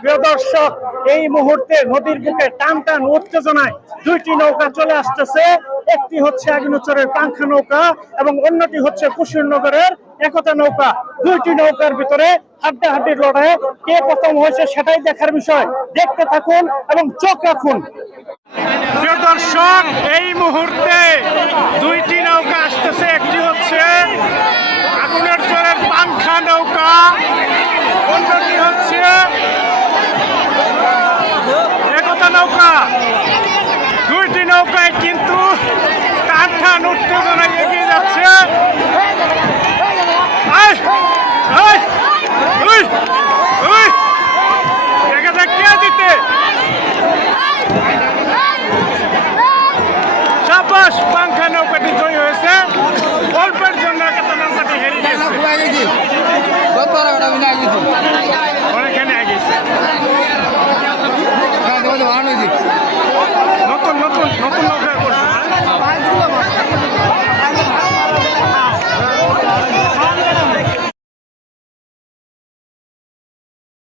প্রিয় দর্শক, এই মুহূর্তে নদীর বুকে টান টান উত্তেজনায় দুইটি নৌকা চলে আসতেছে। একটি হচ্ছে আগুনচরের পাংখা নৌকা এবং অন্যটি হচ্ছে কুশিয়ারনগরের একতা নৌকা। দুইটি নৌকার ভিতরে হাড্ডাহাড্ডির লড়াই, কে প্রথম হয়েছে সেটাই দেখার বিষয়। দেখতে থাকুন এবং চোখ রাখুন। প্রিয় দর্শক, এই মুহূর্তে দুইটি নৌকা আসতেছে। একটি হচ্ছে আগুনের চরের পাংখা নৌকা, অন্যটি হচ্ছে একতা নৌকা। দুইটি নৌকায় কিন্তু টান টান উত্তেজনায় এগিয়ে যাচ্ছে। দেখা যাক কে জিতে। সাবাস, পাংখা নৌকাটি জয়ী হয়েছে। অল্পের জন্য একতা নৌকাটি হেরে গেছে।